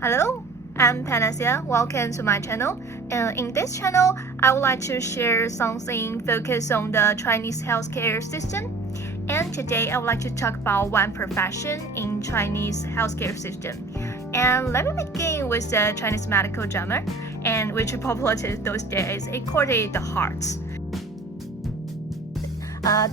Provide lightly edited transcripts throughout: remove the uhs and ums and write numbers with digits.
Hello, I'm Panacea. Welcome to my channel. In this channel, I would like to share something focused on the Chinese healthcare system. And today, I would like to talk about one profession in Chinese healthcare system. And let me begin with the Chinese medical drama, and which is popular those days. It called the heart.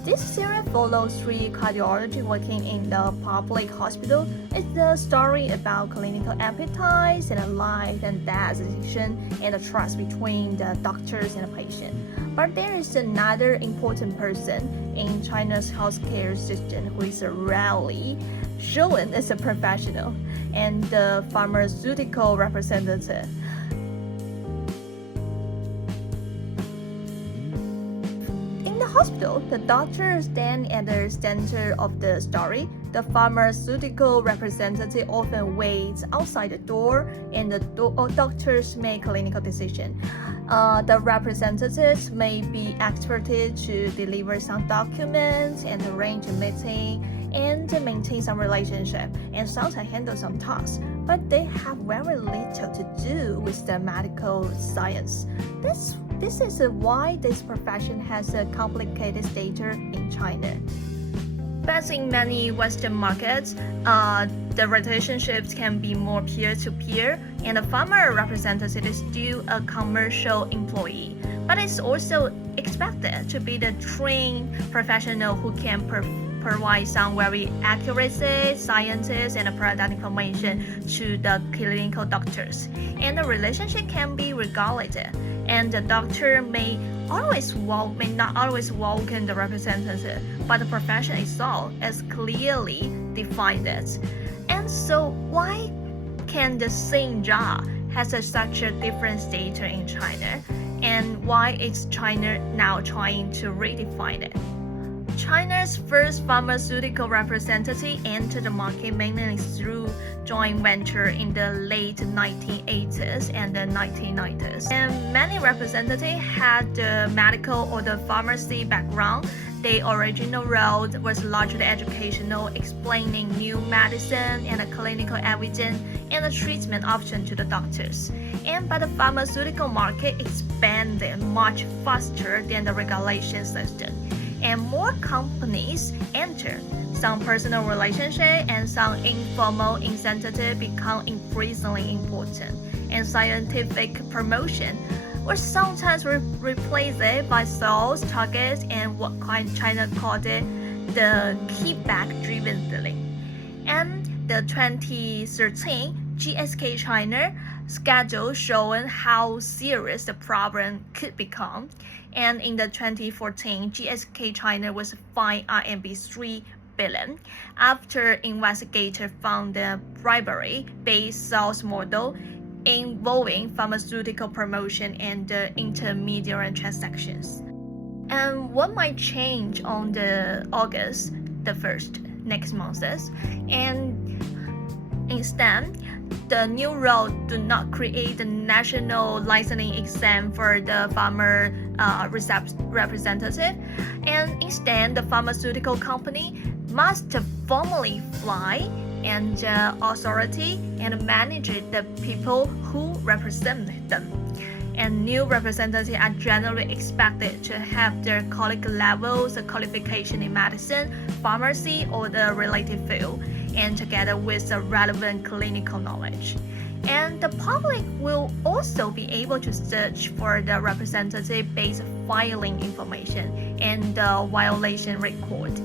This series follows three cardiologists working in the public hospital. It's the story about clinical appetites and a life and death decision and the trust between the doctors and the patient. But there is another important person in China's healthcare system who is rarely shown as a professional, and the pharmaceutical representative. In the hospital, the doctor stands at the center of the story. The pharmaceutical representative often waits outside the door, and the doctors make clinical decisions. The representatives may be expected to deliver some documents and arrange a meeting and maintain some relationship and sometimes handle some tasks, but they have very little to do with the medical science. This is why this profession has a complicated status in China. But in many Western markets, the relationships can be more peer-to-peer, and the farmer representative is still a commercial employee. But it's also expected to be the trained professional who can provide some very accurate sciences and product information to the clinical doctors. And the relationship can be regulated, and the doctor may not always welcome the representative, but the profession itself is clearly defined. And so why can the same job has such a different status in China, and why is China now trying to redefine it? China's first pharmaceutical representative entered the market mainly through joint venture in the late 1980s and the 1990s. And many representatives had the medical or the pharmacy background. Their original role was largely educational, explaining new medicine and the clinical evidence and the treatment option to the doctors. But the pharmaceutical market expanded much faster than the regulation system, and more companies entered. Some personal relationship and some informal incentive become increasingly important, and scientific promotion was sometimes replaced by sales targets and what China called it the kickback-driven selling. And the 2013 GSK China schedule showing how serious the problem could become. And in the 2014, GSK China was fined RMB 3 billion after investigators found the bribery-based sales model involving pharmaceutical promotion and intermediary transactions. And what might change on the August the 1st next month is, and instead, the new rule do not create the national licensing exam for the farmer representative, and instead the pharmaceutical company must formally fly and authority and manage the people who represent them. And new representatives are generally expected to have their colleague levels of qualification in medicine, pharmacy, or the related field, and together with the relevant clinical knowledge. And the public will also be able to search for the representative-based filing information and the violation record.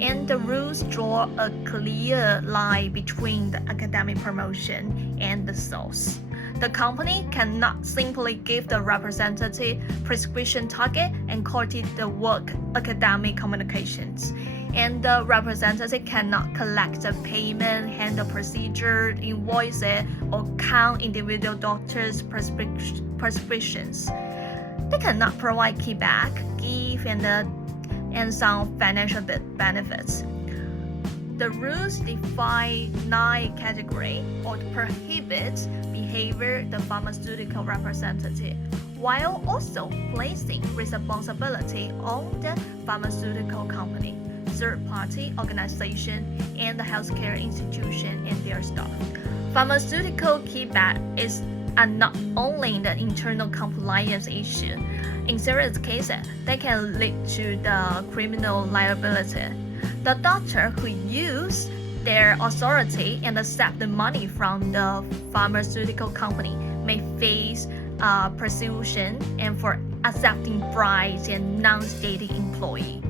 And the rules draw a clear line between the academic promotion and the sales. The company cannot simply give the representative prescription target and call it the work academic communications. And the representative cannot collect the payment, handle procedure, invoices, or count individual doctors' prescriptions. They cannot provide kickback, give, and some financial benefits. The rules define 9 categories or prohibit behavior the pharmaceutical representative, while also placing responsibility on the pharmaceutical company, third-party organization, and the healthcare institution and their staff. Pharmaceutical kickback is not only the internal compliance issue. In serious cases, they can lead to the criminal liability. The doctor who use their authority and accept the money from the pharmaceutical company may face persecution and for accepting bribes and non-stating employee.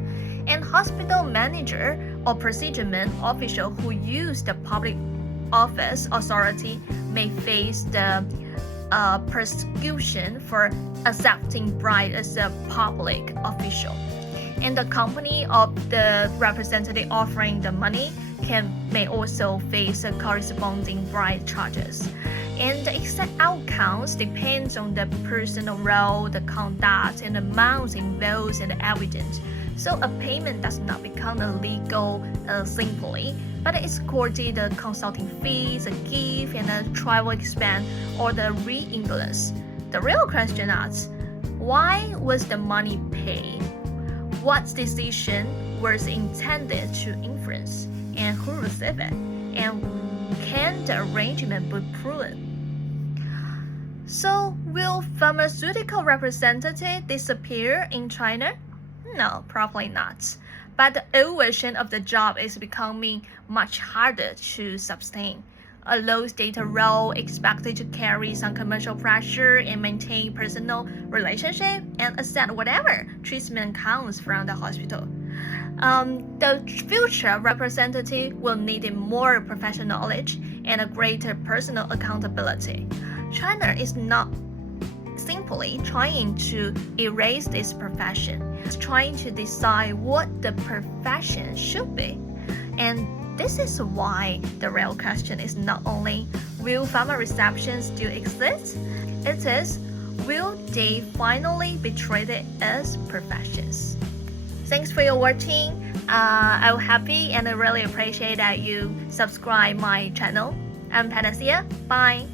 And hospital manager or procurement official who use the public office authority may face the persecution for accepting bribe as a public official. And the company of the representative offering the money may also face a corresponding bribe charges. And the exact outcomes depends on the personal role, the conduct, and the amounts involved in the evidence. So a payment does not become illegal simply, but it's according to the consulting fees, the gift, and the travel expense or the reimbursement. The real question is, why was the money paid? What decision was intended to influence, and who received it? And can the arrangement be proven? So, will pharmaceutical representative disappear in China? No, probably not. But the old version of the job is becoming much harder to sustain. A low-status role expected to carry some commercial pressure and maintain personal relationship and accept whatever treatment comes from the hospital. The future representative will need more professional knowledge and a greater personal accountability. China is not simply trying to erase this profession. It's trying to decide what the profession should be. And this is why the real question is not only will pharma receptions still exist, it is will they finally be treated as professions. Thanks for your watching. I'm happy and I really appreciate that you subscribe my channel. I'm Panacea. Bye.